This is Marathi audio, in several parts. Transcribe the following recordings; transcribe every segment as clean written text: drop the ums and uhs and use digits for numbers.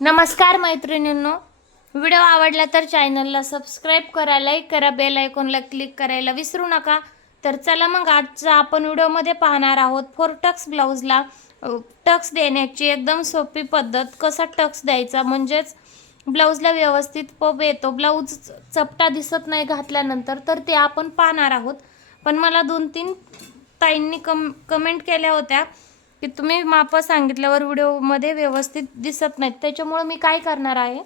नमस्कार मैत्रिणींनो, व्हिडिओ आवडला तर चॅनलला सबस्क्राईब करा, लाईक करा, बेल आयकॉनला क्लिक करायला विसरू नका। तर चला मग आजचा आपण व्हिडिओमध्ये पाहणार आहोत फोर टक्स ब्लाउजला टक्स देण्याची एकदम सोपी पद्धत। कसा टक्स द्यायचा म्हणजेच ब्लाउजला व्यवस्थित पब येतो, ब्लाउज चपटा दिसत नाही घातल्यानंतर, तर ते आपण पाहणार आहोत। पण मला 2-3 ताईंनी कमेंट केल्या होत्या की तुम्ही माप सांगितल्यावर व्हिडिओमध्ये व्यवस्थित दिसत नाहीत, त्याच्यामुळे मी काय करणार आहे,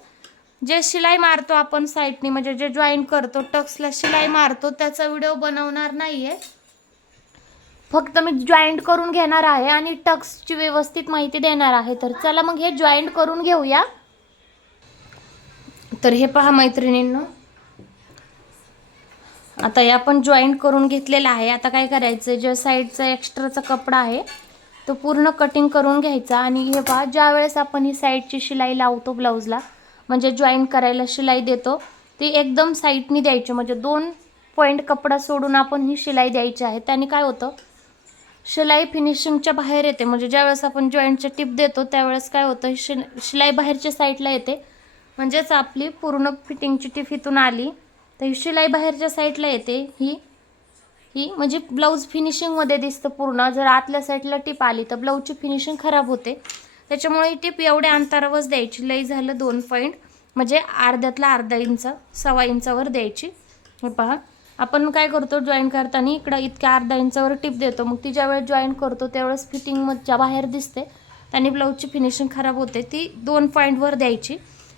जे शिलाई मारतो आपण साईडनी म्हणजे जे जॉईन करतो टक्सला शिलाई मारतो त्याचा व्हिडिओ बनवणार नाहीये। फक्त मी जॉईंट करून घेणार आहे आणि टक्सची व्यवस्थित माहिती देणार आहे। तर चला मग हे जॉईंट करून घेऊया। तर हे पहा मैत्रिणींनो, आता हे आपण जॉईंट करून घेतलेला आहे। आता काय करायचं, जे साईडचा एक्स्ट्राचा कपडा आहे तो पूर्ण कटिंग करून घ्यायचा। आणि हे पहा, ज्या वेळेस आपण ही साईडची शिलाई लावतो ब्लाउजला म्हणजे जॉईन करायला शिलाई देतो, ती एकदम साईडनी द्यायची, म्हणजे 2 पॉइंट कपडा सोडून आपण ही शिलाई द्यायची आहे। त्याने काय होतं, शिलाई फिनिशिंगच्या बाहेर येते। म्हणजे ज्यावेळेस आपण जॉईंटचे टिप देतो त्यावेळेस काय होतं, शिलाई बाहेरच्या साईडला येते, म्हणजेच आपली पूर्ण फिटिंगची टिप इथून आली तर ही शिलाई बाहेरच्या साईडला येते। ही म्हणजे ब्लाउज फिनिशिंगमध्ये दिसतं पूर्ण। जर आतल्या साईडला टिप आली तर ब्लाउजची फिनिशिंग खराब होते, त्याच्यामुळे ही टिप एवढ्या अंतरावरच द्यायची। लई झालं 2 पॉइंट म्हणजे अर्ध्यातला अर्धा इंच, 1.25 इंचावर द्यायची। हे पहा, आपण काय करतो जॉईन करताना इकडं इतक्या अर्धा इंचावर टिप देतो, मग ती ज्यावेळेस जॉईन करतो त्यावेळेस फिटिंगच्या बाहेर दिसते आणि ब्लाउजची फिनिशिंग खराब होते, ती 2 पॉइंटवर द्यायची।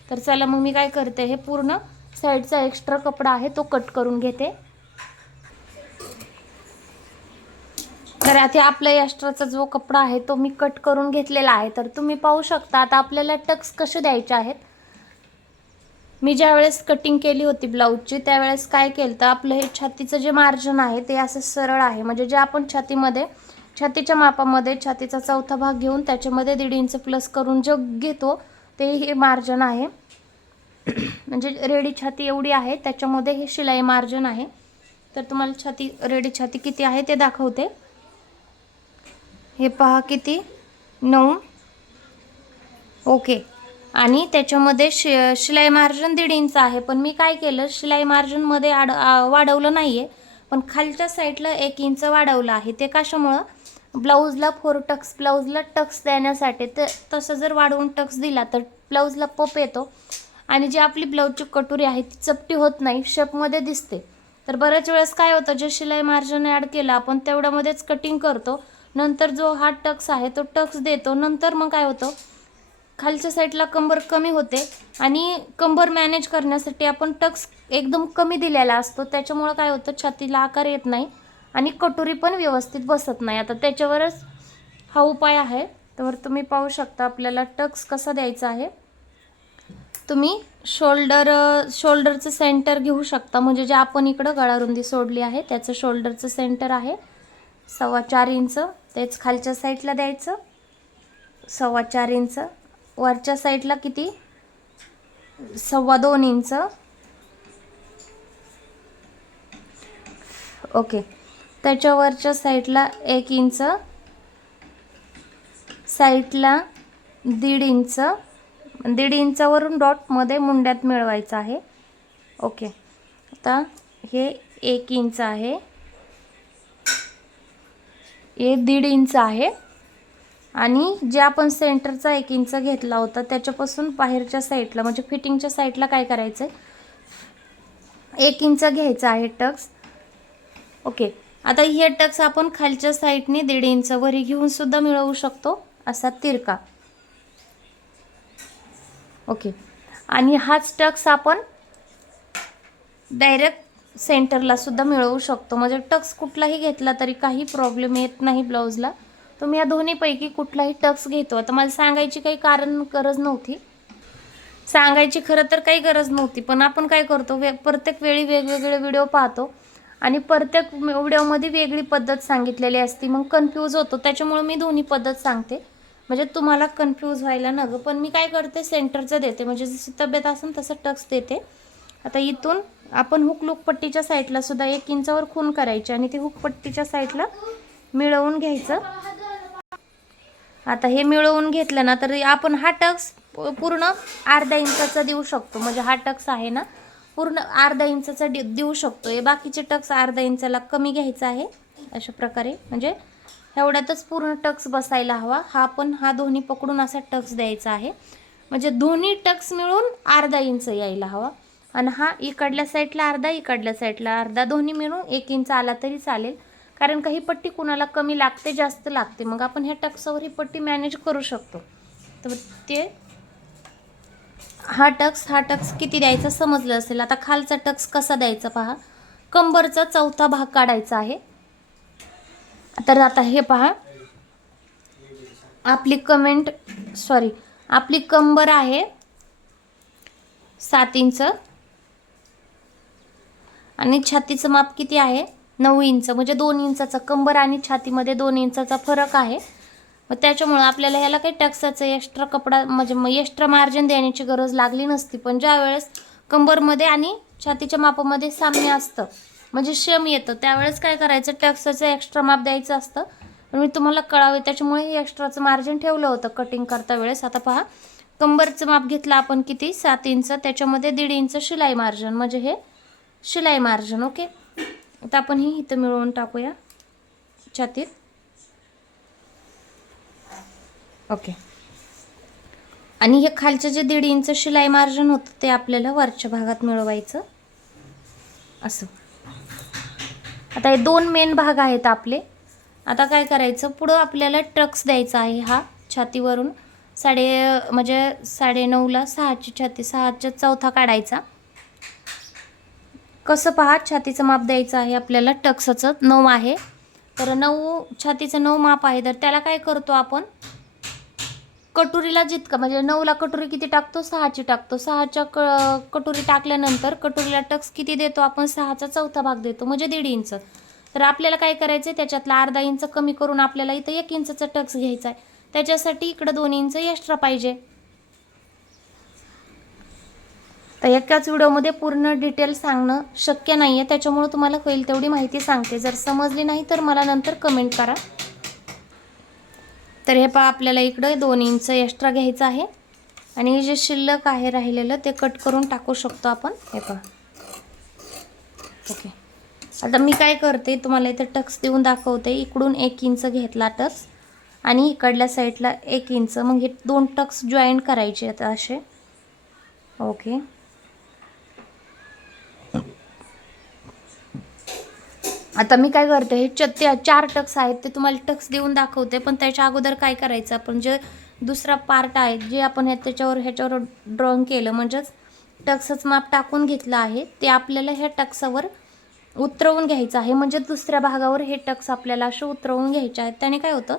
तर चला मग मी काय करते, हे पूर्ण साईडचा एक्स्ट्रा कपडा आहे तो कट करून घेते। तर आता आपला एक्स्ट्राचा जो कपडा आहे तो मी कट करून घेतलेला आहे। तर तुम्ही पाहू शकता आता आपल्याला टक्स कसे द्यायचे आहेत। मी ज्यावेळेस कटिंग केली होती ब्लाउजची त्यावेळेस काय केलं तर आपलं हे छातीचं जे मार्जिन आहे ते असं सरळ आहे, म्हणजे जे आपण छातीच्या मापामध्ये छातीचा चौथा भाग घेऊन त्याच्यामध्ये 1.5 इंच प्लस करून जो घेतो ते हे मार्जिन आहे। म्हणजे रेडी छाती एवढी आहे त्याच्यामध्ये हे शिलाई मार्जिन आहे। तर तुम्हाला रेडी छाती किती आहे ते दाखवते। हे पहा किती, 9, ओके। आणि त्याच्यामध्ये शिलाई मार्जिन 1.5 इंच आहे, पण मी काय केलं शिलाई मार्जिनमध्ये वाढवलं नाही आहे, पण खालच्या साईडला 1 इंच वाढवलं आहे। ते कशामुळं, ब्लाउजला ब्लाउजला टक्स देण्यासाठी। ते तसं जर वाढवून टक्स दिला तर ब्लाउजला पप येतो आणि जी आपली ब्लाउजची कटोरी आहे ती चपटी होत नाही, शेपमध्ये दिसते। तर बऱ्याच वेळेस काय होतं, जे शिलाई मार्जिन ॲड केलं आपण तेवढ्यामध्येच कटिंग करतो, नंतर जो हा टक्स आहे तो टक्स देतो, नंतर मग काय होतं खालच्या साईडला कंबर कमी होते आणि कंबर मॅनेज करण्यासाठी आपण टक्स एकदम कमी दिलेला असतो, त्याच्यामुळे काय होतं छातीला आकार येत नाही आणि कटोरी पण व्यवस्थित बसत नाही। आता त्याच्यावरच हा उपाय आहे। तर तुम्ही पाहू शकता आपल्याला टक्स कसा द्यायचा आहे। तुम्ही शोल्डरचं सेंटर घेऊ शकता, म्हणजे जे आपण इकडं गळारुंदी सोडली आहे त्याचं शोल्डरचं सेंटर आहे 4.25 इंच, तेच खालच्या साईडला द्यायचं 4.25 इंच, वरच्या साईडला किती 2.25 इंच, ओके। त्याच्यावरच्या साईडला 1 इंच, साईडला 1.5 इंच, 1.5 इंचावरून डॉटमध्ये मुंड्यात मिळवायचं आहे, ओके। आता हे 1 इंच आहे, हे 1.5 इंच आहे आणि जे आपण सेंटरचा 1 इंच घेतला होता त्याच्यापासून बाहेरच्या साईडला म्हणजे फिटिंगच्या साईडला काय करायचं आहे, 1 इंच घ्यायचा आहे टक्स, ओके। आता हे टक्स आपण खालच्या साईडने 1.5 इंच वरी घेऊन सुद्धा मिळवू शकतो, असा तिरका, ओके। आणि हाच टक्स आपण डायरेक्ट सेंटरला सुद्धा मिळवू शकतो, म्हणजे टक्स कुठलाही घेतला तरी काही प्रॉब्लेम येत नाही ब्लाउजला। तुम्ही या दोन्हीपैकी कुठलाही टक्स घेतो। आता मला सांगायची काही गरज नव्हती, सांगायची खरं तर काही गरज नव्हती, पण आपण काय करतो प्रत्येक वेळी वेगवेगळे व्हिडिओ पाहतो आणि प्रत्येक व्हिडिओमध्ये वेगळी पद्धत सांगितलेली असते, मग कन्फ्यूज होतो। त्याच्यामुळे मी दोन्ही पद्धत सांगते, म्हणजे तुम्हाला कन्फ्यूज व्हायला नको। पण मी काय करते सेंटरचं देते, म्हणजे जशी तब्येत असेल तसं टक्स देते। आता इथून आपण हुक पट्टीच्या साईडला सुद्धा 1 इंचावर खून करायची आणि ती हुक पट्टीच्या साईडला मिळवून घ्यायचं। आता हे मिळवून घेतलं ना तर आपण हा टक्स पूर्ण अर्धा इंचाचा देऊ शकतो. म्हणजे हा टक्स आहे ना पूर्ण अर्धा इंचाचा देऊ शकतो. हे बाकीचे टक्स अर्धा इंचाला कमी घ्यायचा आहे अशा प्रकारे. म्हणजे एवढ्यातच पूर्ण टक्स बसायला हवा. हा दोन्ही पकडून असा टक्स द्यायचा आहे. म्हणजे दोन्ही टक्स मिळून अर्धा इंच यायला हवा. आणि हा इकडल्या साईडला अर्धा, इकडल्या साईडला अर्धा, दोन्ही मिळून 1 इंच आला तरी चालेल. कारण काही पट्टी कुणाला कमी लागते, जास्त लागते, मग आपण ह्या टक्सवर ही पट्टी मॅनेज करू शकतो. तर ते हा टक्स किती द्यायचा समजलं असेल. आता खालचा टक्स कसा द्यायचा पहा. कंबरचा चौथा भाग काढायचा आहे. तर आता हे पहा, आपली कंबर आहे 7 इंच आणि छातीचं माप किती आहे 9 इंच. म्हणजे 2 इंचाचा कंबर आणि छातीमध्ये 2 इंचाचा फरक आहे. मग त्याच्यामुळं आपल्याला ह्याला काही टक्साचं एक्स्ट्रा कपडा म्हणजे एक्स्ट्रा मार्जिन देण्याची गरज लागली नसती. पण ज्या वेळेस कंबरमध्ये आणि छातीच्या मापामध्ये साम्य असतं म्हणजे सेम येतं त्यावेळेस काय करायचं, टक्साचं एक्स्ट्रा माप द्यायचं असतं. पण मी तुम्हाला कळावे त्याच्यामुळे हे एक्स्ट्राचं मार्जिन ठेवलं होतं कटिंग करता वेळेस. आता पहा, कंबरचं माप घेतलं आपण किती 7 इंच, त्याच्यामध्ये 1.5 इंच शिलाई मार्जिन, म्हणजे हे शिलाई मार्जिन. ओके, आता आपण ही इथं मिळवून टाकूया छातीत. ओके, आणि हे खालचं जे 1.5 इंच शिलाई मार्जिन होतं ते आपल्याला वरच्या भागात मिळवायचं असं. आता हे 2 मेन भाग आहेत आपले. आता काय करायचं, पुढं आपल्याला टक्स द्यायचा आहे. हा छातीवरून म्हणजे 9.5ला 6ची छाती, 6चा चौथा काढायचा. कसं पहा, छातीचं माप द्यायचं आहे आपल्याला. टक्सचं 9 आहे, तर 9 छातीचं 9 माप आहे. तर त्याला काय करतो आपण, कटोरीला जितका म्हणजे 9ला कटोरी किती टाकतो 6ची टाकतो. 6च्या कटोरी टाकल्यानंतर कटोरीला टक्स किती देतो आपण 6चा चौथा भाग देतो म्हणजे 1.5 इंच. तर आपल्याला काय करायचं आहे, त्याच्यातला अर्धा इंच कमी करून आपल्याला इथं 1 इंचचा टक्स घ्यायचा आहे. त्याच्यासाठी इकडं 2 इंच एक्स्ट्रा पाहिजे. तर एकाच व्हिडिओमध्ये पूर्ण डिटेल सांगणं शक्य नाही आहे, त्याच्यामुळे तुम्हाला होईल तेवढी माहिती सांगते. जर समजली नाही तर मला नंतर कमेंट करा. तर हे पहा, आपल्याला इकडं 2 इंच एक्स्ट्रा घ्यायचं आहे आणि जे शिल्लक आहे राहिलेलं ते कट करून टाकू शकतो आपण. हे पहा. ओके, आता मी काय करते तुम्हाला इथं टक्स देऊन दाखवते. इकडून 1 इंच घेतला टक्स आणि इकडल्या साईडला 1 इंच, मग हे 2 टक्स जॉईंट करायचे आहेत असे. ओके, आता मी काय करते, हे 4 टक्स आहेत ते तुम्हाला टक्स देऊन दाखवते. पण त्याच्या अगोदर काय करायचं, आपण जे दुसरा पार्ट आहे जे आपण ह्याच्यावर ड्रॉइंग केलं म्हणजेच टक्सचं माप टाकून घेतलं आहे ते आपल्याला ह्या टक्सावर उतरवून घ्यायचं आहे. म्हणजे दुसऱ्या भागावर हे टक्स आपल्याला असे उतरवून घ्यायचे आहेत. त्याने काय होतं,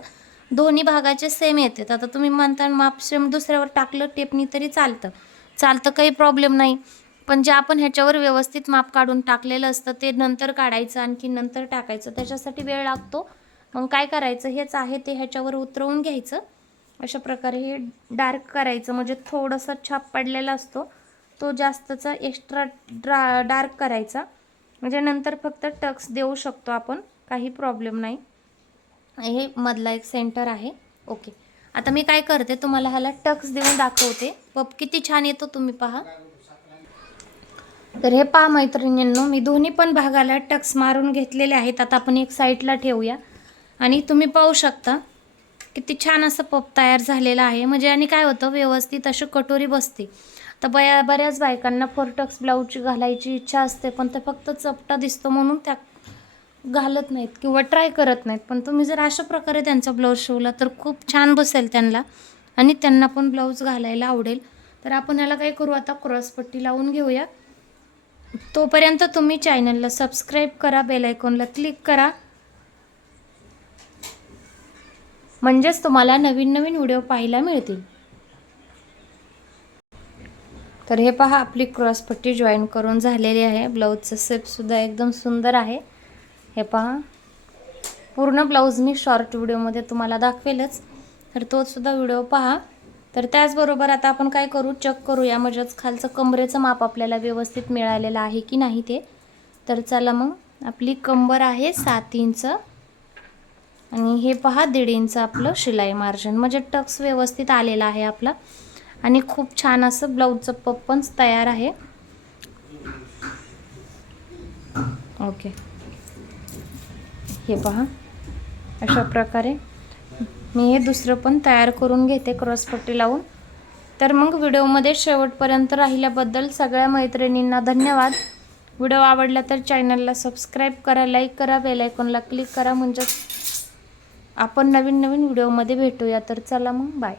दोन्ही भागाचे सेम येतात. आता तुम्ही म्हणता माप सेम दुसऱ्यावर टाकलं टेपनी तरी चालतं, काही प्रॉब्लेम नाही. पण जे आपण ह्याच्यावर व्यवस्थित माप काढून टाकलेलं असतं ते नंतर काढायचं, आणखी नंतर टाकायचं, त्याच्यासाठी वेळ लागतो. मग काय करायचं, हेच आहे ते ह्याच्यावर उतरवून घ्यायचं. अशा प्रकारे हे डार्क करायचं, म्हणजे थोडासा छाप पडलेला असतो तो जास्तचा एक्स्ट्रा डार्क करायचा. म्हणजे नंतर फक्त टक्स देऊ शकतो आपण, काही प्रॉब्लेम नाही. हे मधला एक सेंटर आहे. ओके, आता मी काय करते तुम्हाला ह्याला टक्स देऊन दाखवते. पप किती छान येतो तुम्ही पहा. तर हे पहा मैत्रिणींनो, मी दोन्ही पण भागाला टक्स मारून घेतलेले आहेत. आता आपण एक साईडला ठेवूया आणि तुम्ही पाहू शकता किती छान असं पप तयार झालेलं आहे. म्हणजे आणि काय होतं, व्यवस्थित अशी कटोरी बसते. तर बऱ्याच बायकांना 4 टक्स ब्लाऊजची घालायची इच्छा असते, पण ते फक्त चपटा दिसतो म्हणून त्या घालत नाहीत किंवा ट्राय करत नाहीत. पण तुम्ही जर अशा प्रकारे त्यांचा ब्लाऊज शिवला तर खूप छान बसेल त्यांना आणि त्यांना पण ब्लाऊज घालायला आवडेल. तर आपण याला काय करू, आता क्रॉसपट्टी लावून घेऊया. तोपर्यंत तुम्ही चॅनलला सबस्क्राईब करा, बेल आयकॉनला क्लिक करा, म्हणजेच तुम्हाला नवीन नवीन व्हिडिओ पाहायला मिळतील. तर हे पहा, आपली क्रॉसपट्टी जॉईन करून झालेली आहे. ब्लाऊजचं शेपसुद्धा एकदम सुंदर आहे. हे पहा, पूर्ण ब्लाऊज मी शॉर्ट व्हिडिओमध्ये तुम्हाला दाखवेलच, तर तोसुद्धा व्हिडिओ पहा. तर त्याचबरोबर आता आपण काय करू, चेक करूया म्हणजेच खालचं कमरेचं माप आपल्याला व्यवस्थित मिळालेलं आहे की नाही ते. तर चला मग, आपली कंबर आहे 7 इंच आणि हे पहा 1.5 इंच आपलं शिलाई मार्जिन, म्हणजे टक्स व्यवस्थित आलेला आहे आपला. आणि खूप छान असं ब्लाऊजचं पप पण तयार आहे. ओके, हे पहा अशा प्रकारे मी हे दुसरं पण तयार करून घेते क्रॉसपट्टी लावून. तर मग व्हिडिओमध्ये शेवटपर्यंत राहिल्याबद्दल सगळ्या मैत्रिणींना धन्यवाद. व्हिडिओ आवडला तर चॅनलला सबस्क्राईब करा, लाईक करा, बेल आयकॉनला क्लिक करा, म्हणजे आपण नवीन व्हिडिओमध्ये भेटूया. तर चला मग बाय.